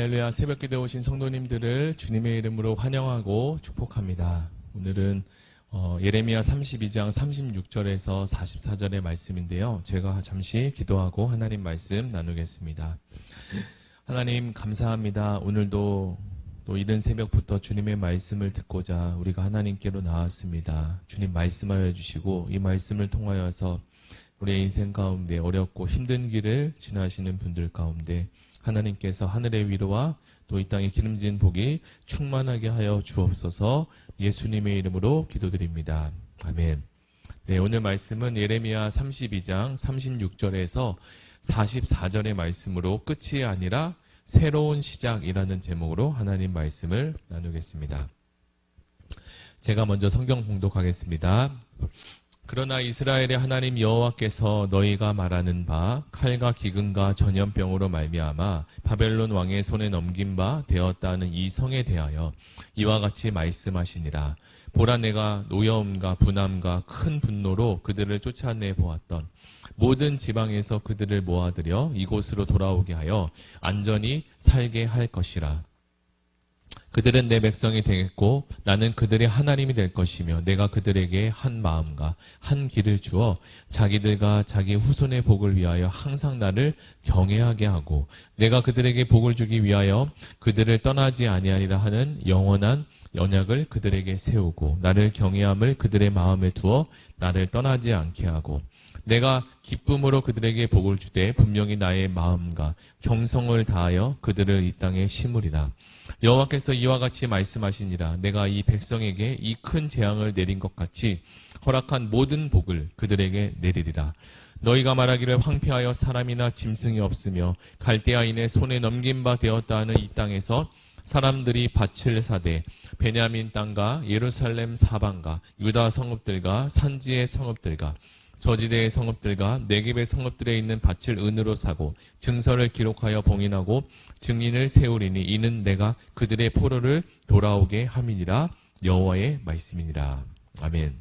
할렐루야. 새벽기도에 오신 성도님들을 주님의 이름으로 환영하고 축복합니다. 오늘은 예레미야 32장 36절에서 44절의 말씀인데요. 제가 잠시 기도하고 하나님 말씀 나누겠습니다. 하나님 감사합니다. 오늘도 또 이른 새벽부터 주님의 말씀을 듣고자 우리가 하나님께로 나왔습니다. 주님 말씀하여 주시고 이 말씀을 통하여서 우리의 인생 가운데 어렵고 힘든 길을 지나시는 분들 가운데 하나님께서 하늘의 위로와 또 이 땅의 기름진 복이 충만하게 하여 주옵소서. 예수님의 이름으로 기도드립니다. 아멘. 네, 오늘 말씀은 예레미야 32장 36절에서 44절의 말씀으로 끝이 아니라 새로운 시작이라는 제목으로 하나님 말씀을 나누겠습니다. 제가 먼저 성경 봉독하겠습니다. 그러나 이스라엘의 하나님 여호와께서 너희가 말하는 바 칼과 기근과 전염병으로 말미암아 바벨론 왕의 손에 넘긴 바 되었다는 이 성에 대하여 이와 같이 말씀하시니라. 보라, 내가 노여움과 분함과 큰 분노로 그들을 쫓아내 보았던 모든 지방에서 그들을 모아들여 이곳으로 돌아오게 하여 안전히 살게 할 것이라. 그들은 내 백성이 되겠고 나는 그들의 하나님이 될 것이며 내가 그들에게 한 마음과 한 길을 주어 자기들과 자기 후손의 복을 위하여 항상 나를 경외하게 하고 내가 그들에게 복을 주기 위하여 그들을 떠나지 아니하리라 하는 영원한 언약을 그들에게 세우고 나를 경외함을 그들의 마음에 두어 나를 떠나지 않게 하고 내가 기쁨으로 그들에게 복을 주되 분명히 나의 마음과 정성을 다하여 그들을 이 땅에 심으리라. 여호와께서 이와 같이 말씀하시니라. 내가 이 백성에게 이 큰 재앙을 내린 것 같이 허락한 모든 복을 그들에게 내리리라. 너희가 말하기를 황폐하여 사람이나 짐승이 없으며 갈대아인의 손에 넘긴 바 되었다 하는 이 땅에서 사람들이 밭을 사되 베냐민 땅과 예루살렘 사방과 유다 성읍들과 산지의 성읍들과 저지대의 성읍들과 네겝의 성읍들에 있는 밭을 은으로 사고 증서를 기록하여 봉인하고 증인을 세우리니 이는 내가 그들의 포로를 돌아오게 함이니라. 여호와의 말씀이니라. 아멘.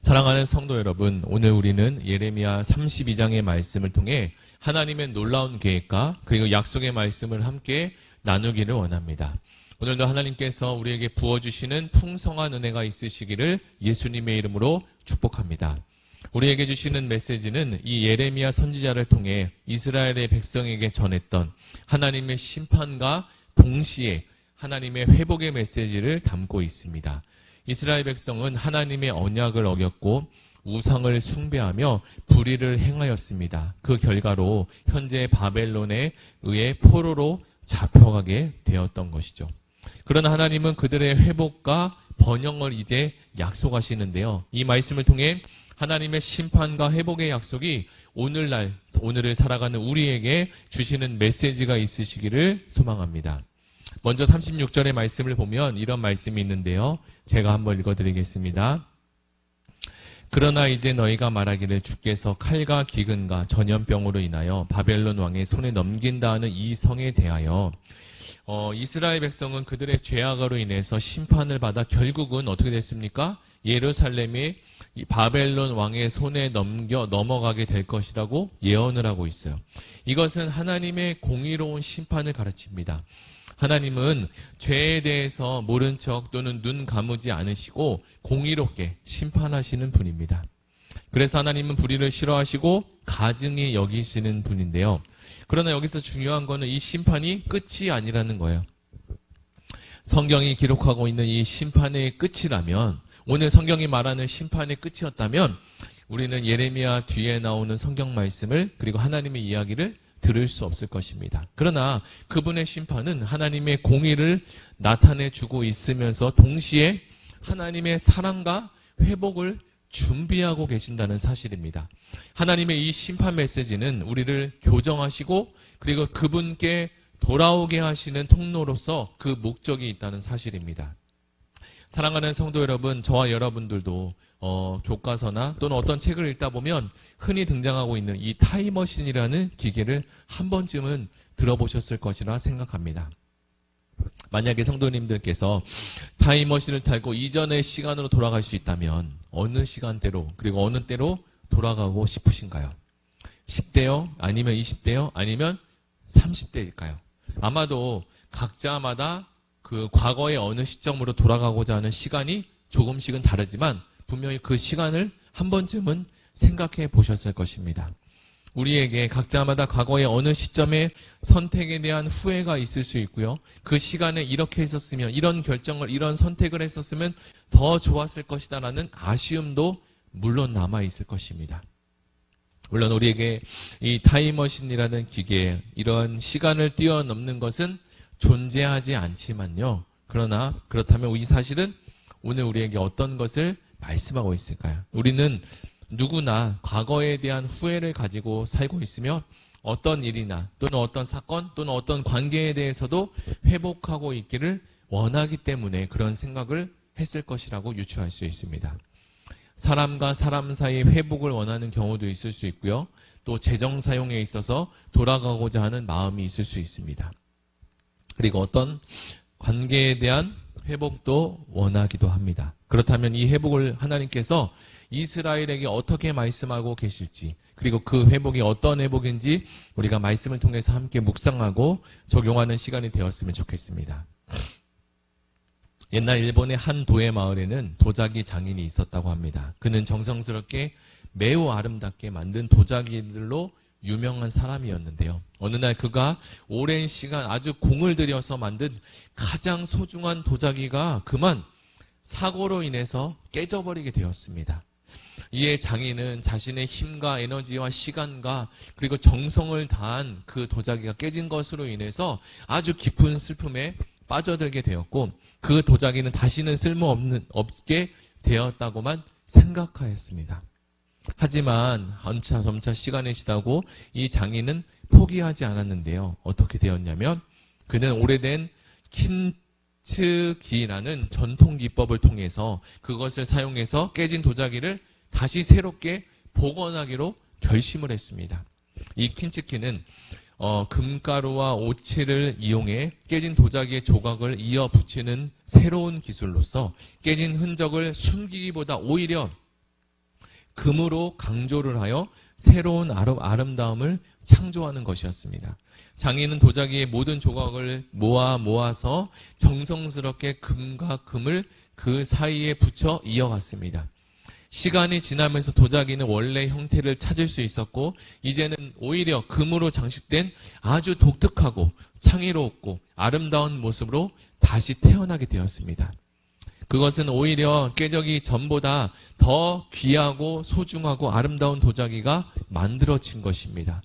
사랑하는 성도 여러분, 오늘 우리는 예레미야 32장의 말씀을 통해 하나님의 놀라운 계획과 그리고 약속의 말씀을 함께 나누기를 원합니다. 오늘도 하나님께서 우리에게 부어주시는 풍성한 은혜가 있으시기를 예수님의 이름으로 축복합니다. 우리에게 주시는 메시지는 이 예레미야 선지자를 통해 이스라엘의 백성에게 전했던 하나님의 심판과 동시에 하나님의 회복의 메시지를 담고 있습니다. 이스라엘 백성은 하나님의 언약을 어겼고 우상을 숭배하며 불의를 행하였습니다. 그 결과로 현재 바벨론에 의해 포로로 잡혀가게 되었던 것이죠. 그러나 하나님은 그들의 회복과 번영을 이제 약속하시는데요. 이 말씀을 통해 하나님의 심판과 회복의 약속이 오늘을 살아가는 우리에게 주시는 메시지가 있으시기를 소망합니다. 먼저 36절의 말씀을 보면 이런 말씀이 있는데요. 제가 한번 읽어드리겠습니다. 그러나 이제 너희가 말하기를 주께서 칼과 기근과 전염병으로 인하여 바벨론 왕의 손에 넘긴다 하는 이 성에 대하여 이스라엘 백성은 그들의 죄악으로 인해서 심판을 받아 결국은 어떻게 됐습니까? 예루살렘이 이 바벨론 왕의 손에 넘어가게 될 것이라고 예언을 하고 있어요. 이것은 하나님의 공의로운 심판을 가르칩니다. 하나님은 죄에 대해서 모른 척 또는 눈 감으지 않으시고 공의롭게 심판하시는 분입니다. 그래서 하나님은 불의를 싫어하시고 가증히 여기시는 분인데요. 그러나 여기서 중요한 거는 이 심판이 끝이 아니라는 거예요. 성경이 기록하고 있는 이 심판의 끝이라면, 오늘 성경이 말하는 심판의 끝이었다면 우리는 예레미야 뒤에 나오는 성경 말씀을 그리고 하나님의 이야기를 들을 수 없을 것입니다. 그러나 그분의 심판은 하나님의 공의를 나타내주고 있으면서 동시에 하나님의 사랑과 회복을 준비하고 계신다는 사실입니다. 하나님의 이 심판 메시지는 우리를 교정하시고 그리고 그분께 돌아오게 하시는 통로로서 그 목적이 있다는 사실입니다. 사랑하는 성도 여러분, 저와 여러분들도 교과서나 또는 어떤 책을 읽다 보면 흔히 등장하고 있는 이 타임머신이라는 기계를 한 번쯤은 들어보셨을 것이라 생각합니다. 만약에 성도님들께서 타임머신을 타고 이전의 시간으로 돌아갈 수 있다면 어느 시간대로 그리고 어느 때로 돌아가고 싶으신가요? 10대요? 아니면 20대요? 아니면 30대일까요? 아마도 각자마다 그 과거의 어느 시점으로 돌아가고자 하는 시간이 조금씩은 다르지만 분명히 그 시간을 한 번쯤은 생각해 보셨을 것입니다. 우리에게 각자마다 과거의 어느 시점에 선택에 대한 후회가 있을 수 있고요. 그 시간에 이렇게 했었으면, 이런 결정을, 이런 선택을 했었으면 더 좋았을 것이다라는 아쉬움도 물론 남아 있을 것입니다. 물론 우리에게 이 타임머신이라는 기계, 이런 시간을 뛰어넘는 것은 존재하지 않지만요. 그러나 그렇다면 이 사실은 오늘 우리에게 어떤 것을 말씀하고 있을까요? 우리는 누구나 과거에 대한 후회를 가지고 살고 있으며 어떤 일이나 또는 어떤 사건 또는 어떤 관계에 대해서도 회복하고 있기를 원하기 때문에 그런 생각을 했을 것이라고 유추할 수 있습니다. 사람과 사람 사이 회복을 원하는 경우도 있을 수 있고요. 또 재정 사용에 있어서 돌아가고자 하는 마음이 있을 수 있습니다. 그리고 어떤 관계에 대한 회복도 원하기도 합니다. 그렇다면 이 회복을 하나님께서 이스라엘에게 어떻게 말씀하고 계실지, 그리고 그 회복이 어떤 회복인지 우리가 말씀을 통해서 함께 묵상하고 적용하는 시간이 되었으면 좋겠습니다. 옛날 일본의 한 도의 마을에는 도자기 장인이 있었다고 합니다. 그는 정성스럽게 매우 아름답게 만든 도자기들로 유명한 사람이었는데요. 어느 날 그가 오랜 시간 아주 공을 들여서 만든 가장 소중한 도자기가 그만 사고로 인해서 깨져버리게 되었습니다. 이에 장인은 자신의 힘과 에너지와 시간과 그리고 정성을 다한 그 도자기가 깨진 것으로 인해서 아주 깊은 슬픔에 빠져들게 되었고 그 도자기는 다시는 쓸모없게 되었다고만 생각하였습니다. 하지만 점차 시간이 지나고 이 장인은 포기하지 않았는데요. 어떻게 되었냐면 그는 오래된 킨츠기라는 전통 기법을 통해서 그것을 사용해서 깨진 도자기를 다시 새롭게 복원하기로 결심을 했습니다. 이 킨츠키는 금가루와 오칠을 이용해 깨진 도자기의 조각을 이어 붙이는 새로운 기술로서 깨진 흔적을 숨기기보다 오히려 금으로 강조를 하여 새로운 아름다움을 창조하는 것이었습니다. 장인은 도자기의 모든 조각을 모아서 정성스럽게 금과 금을 그 사이에 붙여 이어갔습니다. 시간이 지나면서 도자기는 원래 형태를 찾을 수 있었고 이제는 오히려 금으로 장식된 아주 독특하고 창의롭고 아름다운 모습으로 다시 태어나게 되었습니다. 그것은 오히려 깨져기 전보다 더 귀하고 소중하고 아름다운 도자기가 만들어진 것입니다.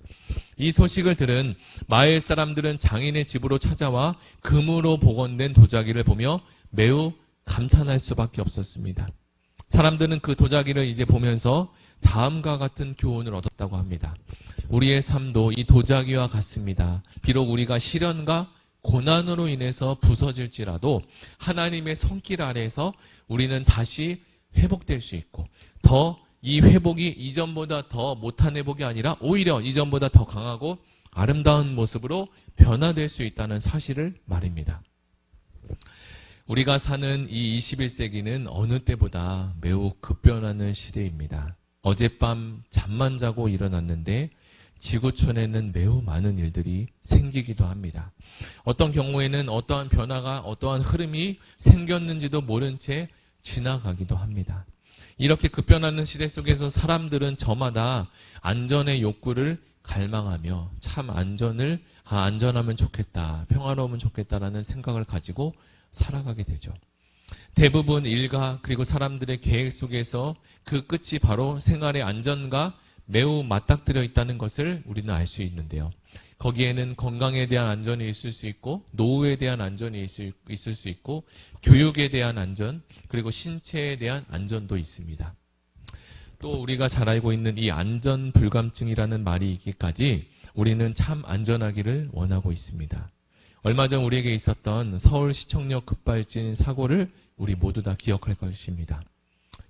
이 소식을 들은 마을 사람들은 장인의 집으로 찾아와 금으로 복원된 도자기를 보며 매우 감탄할 수밖에 없었습니다. 사람들은 그 도자기를 이제 보면서 다음과 같은 교훈을 얻었다고 합니다. 우리의 삶도 이 도자기와 같습니다. 비록 우리가 시련과 고난으로 인해서 부서질지라도 하나님의 손길 아래에서 우리는 다시 회복될 수 있고 더 이 회복이 이전보다 더 못한 회복이 아니라 오히려 이전보다 더 강하고 아름다운 모습으로 변화될 수 있다는 사실을 말입니다. 우리가 사는 이 21세기는 어느 때보다 매우 급변하는 시대입니다. 어젯밤 잠만 자고 일어났는데 지구촌에는 매우 많은 일들이 생기기도 합니다. 어떤 경우에는 어떠한 변화가 어떠한 흐름이 생겼는지도 모른 채 지나가기도 합니다. 이렇게 급변하는 시대 속에서 사람들은 저마다 안전의 욕구를 갈망하며 참 안전하면 좋겠다, 평화로우면 좋겠다라는 생각을 가지고 살아가게 되죠. 대부분 일가 그리고 사람들의 계획 속에서 그 끝이 바로 생활의 안전과 매우 맞닥뜨려 있다는 것을 우리는 알 수 있는데요. 거기에는 건강에 대한 안전이 있을 수 있고 노후에 대한 안전이 있을 수 있고 교육에 대한 안전 그리고 신체에 대한 안전도 있습니다. 또 우리가 잘 알고 있는 이 안전불감증이라는 말이 있기까지 우리는 참 안전하기를 원하고 있습니다. 얼마 전 우리에게 있었던 서울시청역 급발진 사고를 우리 모두 다 기억할 것입니다.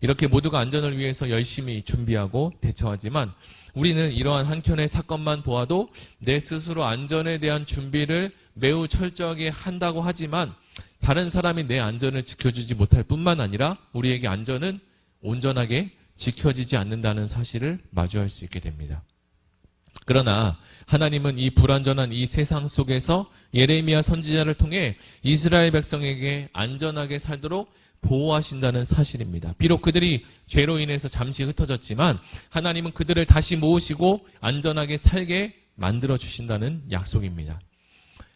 이렇게 모두가 안전을 위해서 열심히 준비하고 대처하지만 우리는 이러한 한켠의 사건만 보아도 내 스스로 안전에 대한 준비를 매우 철저하게 한다고 하지만 다른 사람이 내 안전을 지켜주지 못할 뿐만 아니라 우리에게 안전은 온전하게 지켜지지 않는다는 사실을 마주할 수 있게 됩니다. 그러나 하나님은 이 불완전한 이 세상 속에서 예레미야 선지자를 통해 이스라엘 백성에게 안전하게 살도록 보호하신다는 사실입니다. 비록 그들이 죄로 인해서 잠시 흩어졌지만 하나님은 그들을 다시 모으시고 안전하게 살게 만들어 주신다는 약속입니다.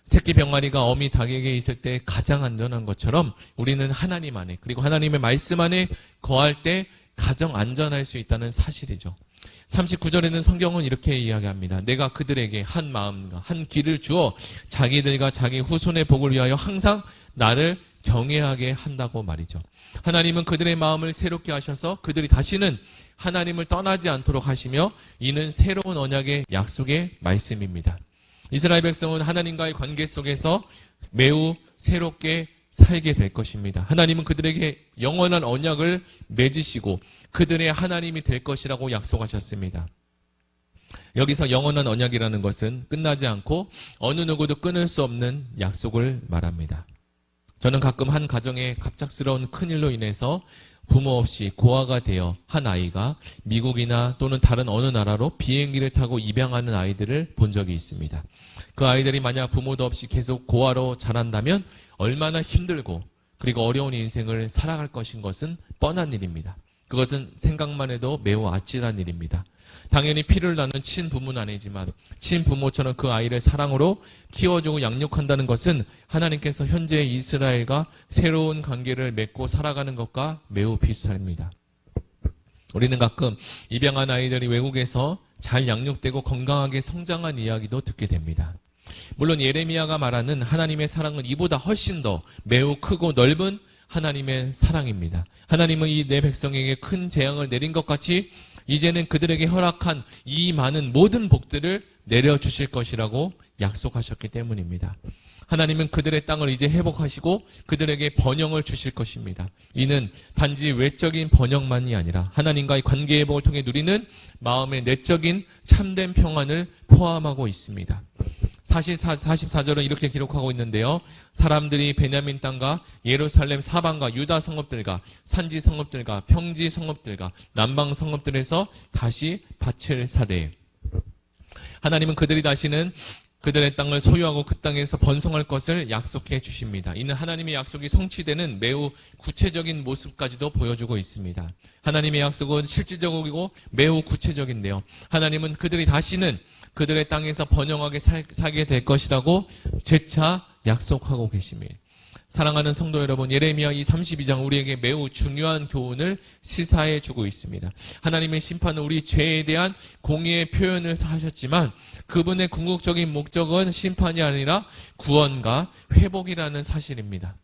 새끼 병아리가 어미 닭에게 있을 때 가장 안전한 것처럼 우리는 하나님 안에, 그리고 하나님의 말씀 안에 거할 때 가장 안전할 수 있다는 사실이죠. 39절에는 성경은 이렇게 이야기합니다. 내가 그들에게 한 마음과 한 길을 주어 자기들과 자기 후손의 복을 위하여 항상 나를 경외하게 한다고 말이죠. 하나님은 그들의 마음을 새롭게 하셔서 그들이 다시는 하나님을 떠나지 않도록 하시며, 이는 새로운 언약의 약속의 말씀입니다. 이스라엘 백성은 하나님과의 관계 속에서 매우 새롭게 살게 될 것입니다. 하나님은 그들에게 영원한 언약을 맺으시고 그들의 하나님이 될 것이라고 약속하셨습니다. 여기서 영원한 언약이라는 것은 끝나지 않고 어느 누구도 끊을 수 없는 약속을 말합니다. 저는 가끔 한 가정의 갑작스러운 큰일로 인해서 부모 없이 고아가 되어 한 아이가 미국이나 또는 다른 어느 나라로 비행기를 타고 입양하는 아이들을 본 적이 있습니다. 그 아이들이 만약 부모도 없이 계속 고아로 자란다면 얼마나 힘들고 그리고 어려운 인생을 살아갈 것인 것은 뻔한 일입니다. 그것은 생각만 해도 매우 아찔한 일입니다. 당연히 피를 나눈 친부모는 아니지만 친부모처럼 그 아이를 사랑으로 키워주고 양육한다는 것은 하나님께서 현재 이스라엘과 새로운 관계를 맺고 살아가는 것과 매우 비슷합니다. 우리는 가끔 입양한 아이들이 외국에서 잘 양육되고 건강하게 성장한 이야기도 듣게 됩니다. 물론 예레미야가 말하는 하나님의 사랑은 이보다 훨씬 더 매우 크고 넓은 하나님의 사랑입니다. 하나님은 이 내 백성에게 큰 재앙을 내린 것 같이 이제는 그들에게 허락한 이 많은 모든 복들을 내려주실 것이라고 약속하셨기 때문입니다. 하나님은 그들의 땅을 이제 회복하시고 그들에게 번영을 주실 것입니다. 이는 단지 외적인 번영만이 아니라 하나님과의 관계 회복을 통해 누리는 마음의 내적인 참된 평안을 포함하고 있습니다. 44절은 이렇게 기록하고 있는데요. 사람들이 베냐민 땅과 예루살렘 사방과 유다 성읍들과 산지 성읍들과 평지 성읍들과 남방 성읍들에서 다시 밭을 사되, 하나님은 그들이 다시는 그들의 땅을 소유하고 그 땅에서 번성할 것을 약속해 주십니다. 이는 하나님의 약속이 성취되는 매우 구체적인 모습까지도 보여주고 있습니다. 하나님의 약속은 실질적이고 매우 구체적인데요. 하나님은 그들이 다시는 그들의 땅에서 번영하게 살게 될 것이라고 재차 약속하고 계십니다. 사랑하는 성도 여러분, 예레미야 이 32장 우리에게 매우 중요한 교훈을 시사해 주고 있습니다. 하나님의 심판은 우리 죄에 대한 공의의 표현을 하셨지만 그분의 궁극적인 목적은 심판이 아니라 구원과 회복이라는 사실입니다.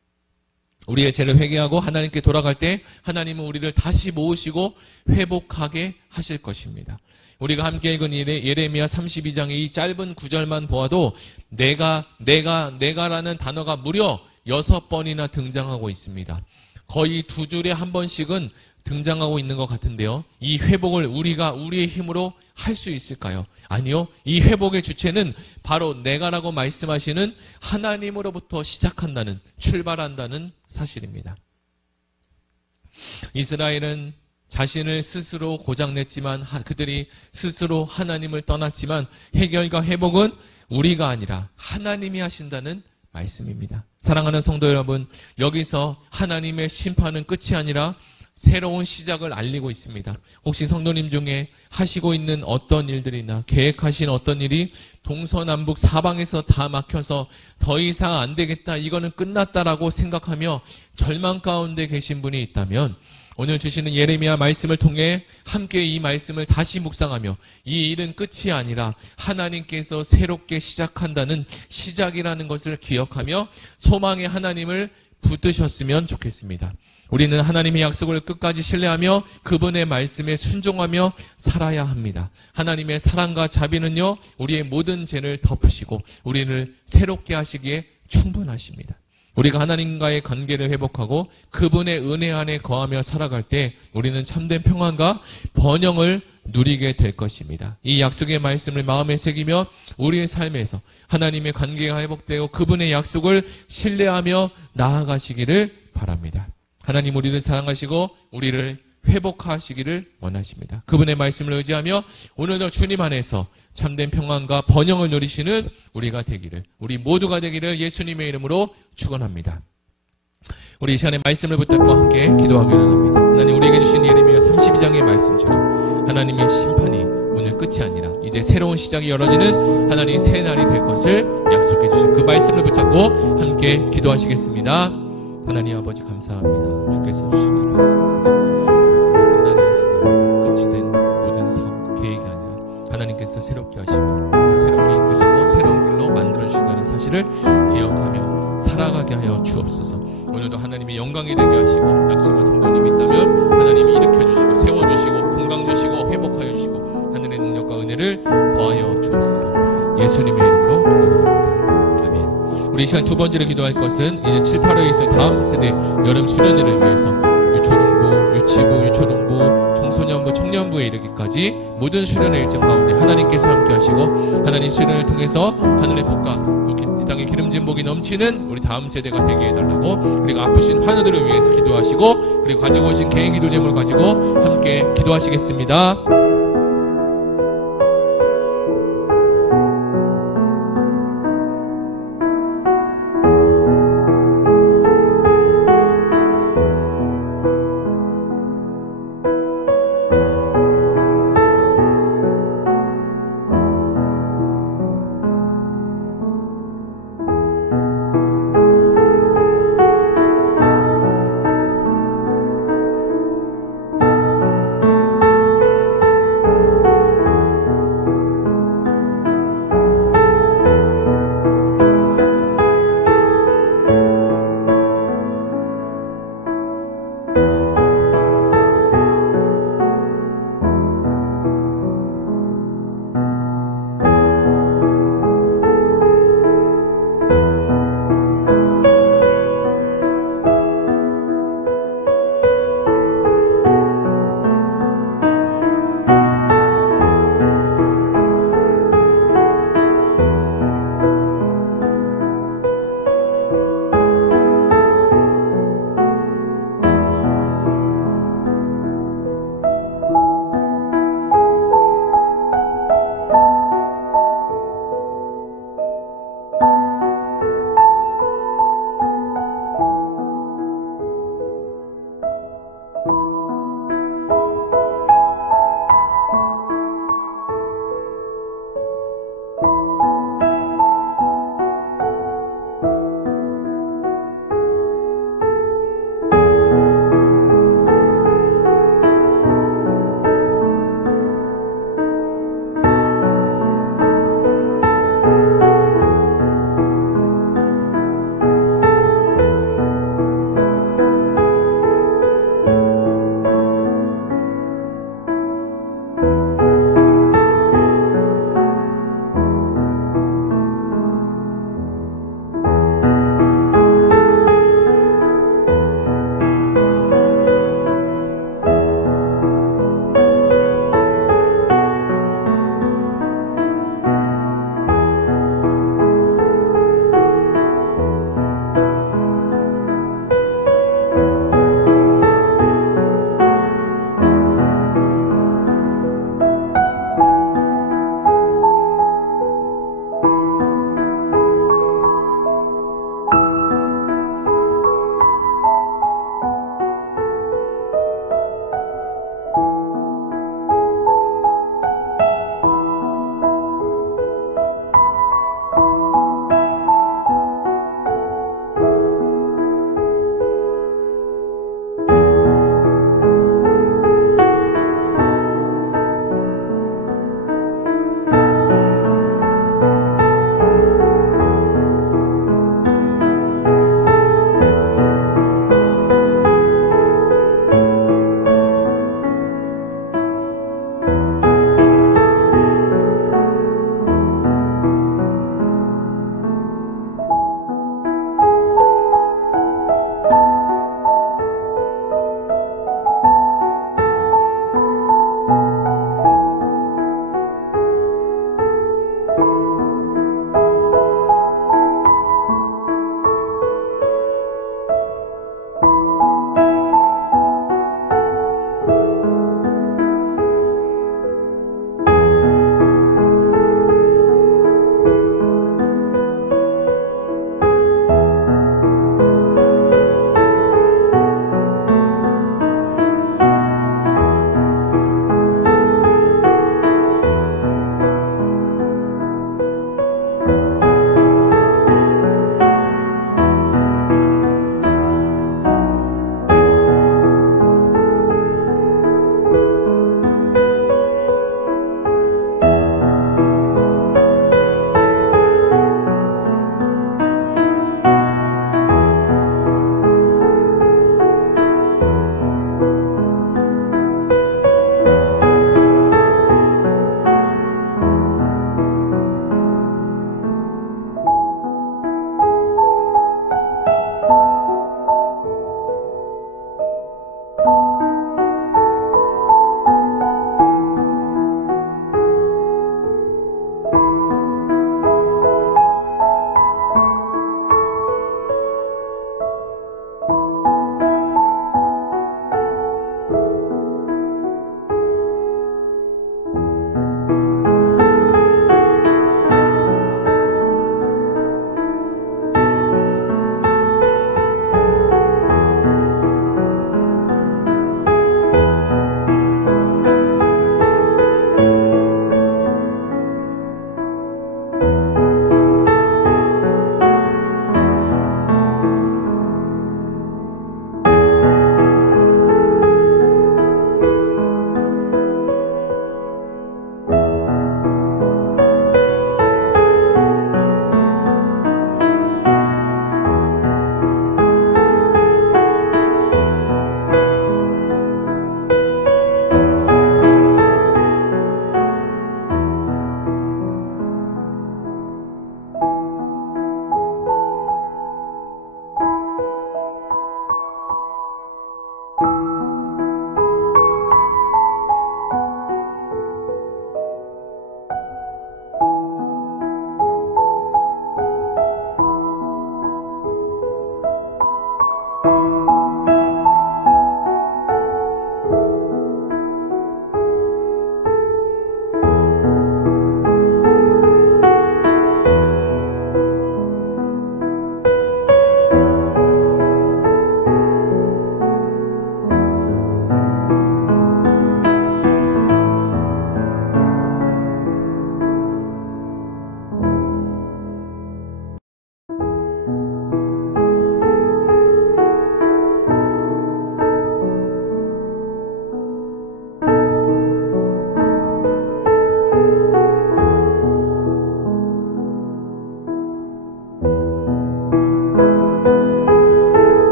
우리의 죄를 회개하고 하나님께 돌아갈 때 하나님은 우리를 다시 모으시고 회복하게 하실 것입니다. 우리가 함께 읽은 예레미야 32장의 이 짧은 구절만 보아도 내가라는 단어가 무려 6번이나 등장하고 있습니다. 거의 2줄에 한 번씩은 등장하고 있는 것 같은데요. 이 회복을 우리가 우리의 힘으로 할 수 있을까요? 아니요. 이 회복의 주체는 바로 내가라고 말씀하시는 하나님으로부터 시작한다는, 출발한다는 사실입니다. 이스라엘은 자신을 스스로 고장냈지만 그들이 스스로 하나님을 떠났지만 해결과 회복은 우리가 아니라 하나님이 하신다는 말씀입니다. 사랑하는 성도 여러분, 여기서 하나님의 심판은 끝이 아니라 새로운 시작을 알리고 있습니다. 혹시 성도님 중에 하시고 있는 어떤 일들이나 계획하신 어떤 일이 동서남북 사방에서 다 막혀서 더 이상 안 되겠다, 이거는 끝났다라고 생각하며 절망 가운데 계신 분이 있다면 오늘 주시는 예레미야 말씀을 통해 함께 이 말씀을 다시 묵상하며 이 일은 끝이 아니라 하나님께서 새롭게 시작한다는 시작이라는 것을 기억하며 소망의 하나님을 붙드셨으면 좋겠습니다. 우리는 하나님의 약속을 끝까지 신뢰하며 그분의 말씀에 순종하며 살아야 합니다. 하나님의 사랑과 자비는요, 우리의 모든 죄를 덮으시고 우리를 새롭게 하시기에 충분하십니다. 우리가 하나님과의 관계를 회복하고 그분의 은혜 안에 거하며 살아갈 때 우리는 참된 평안과 번영을 누리게 될 것입니다. 이 약속의 말씀을 마음에 새기며 우리의 삶에서 하나님의 관계가 회복되고 그분의 약속을 신뢰하며 나아가시기를 바랍니다. 하나님 우리를 사랑하시고 우리를 회복하시기를 원하십니다. 그분의 말씀을 의지하며 오늘도 주님 안에서 참된 평안과 번영을 누리시는 우리가 되기를, 우리 모두가 되기를 예수님의 이름으로 축원합니다. 우리 이 시간에 말씀을 붙잡고 함께 기도하기를 원합니다. 하나님, 우리에게 주신 예레미야 32장의 말씀처럼 하나님의 심판이 오늘 끝이 아니라 이제 새로운 시작이 열어지는 하나님의 새 날이 될 것을 약속해 주신 그 말씀을 붙잡고 함께 기도하시겠습니다. 하나님 아버지, 감사합니다. 주께서 주신 이 말씀을 가지고 끝나는 인생이 아니라 끝이 된 모든 사업 계획이 아니라 하나님께서 새롭게 하시고 또 새롭게 이끄시고 새로운 길로 만들어 주신다는 사실을 기억하며 살아가게 하여 주옵소서. 오늘도 하나님의 영광이 되게 하시고 낙심한 성도님이 있다면 하나님이 일으켜주시고 세워주시고 건강 주시고 회복하여 주시고 하늘의 능력과 은혜를 더하여 주옵소서. 예수님의 이름으로 기도드립니다. 아멘. 우리 이 시간 두 번째로 기도할 것은 이제 7, 8월에 있을 다음 세대 여름 수련회를 위해서 유초동부, 유치부, 유초동부, 청소년부, 청년부에 이르기까지 모든 수련회 일정 가운데 하나님께서 함께 하시고 하나님 수련을 통해서 하늘의 복과 이 땅에 기름진 복이 넘치는 우리 다음 세대가 되게 해달라고, 그리고 아프신 환우들을 위해서 기도하시고, 그리고 가지고 오신 개인 기도 제목을 가지고 함께 기도하시겠습니다. 주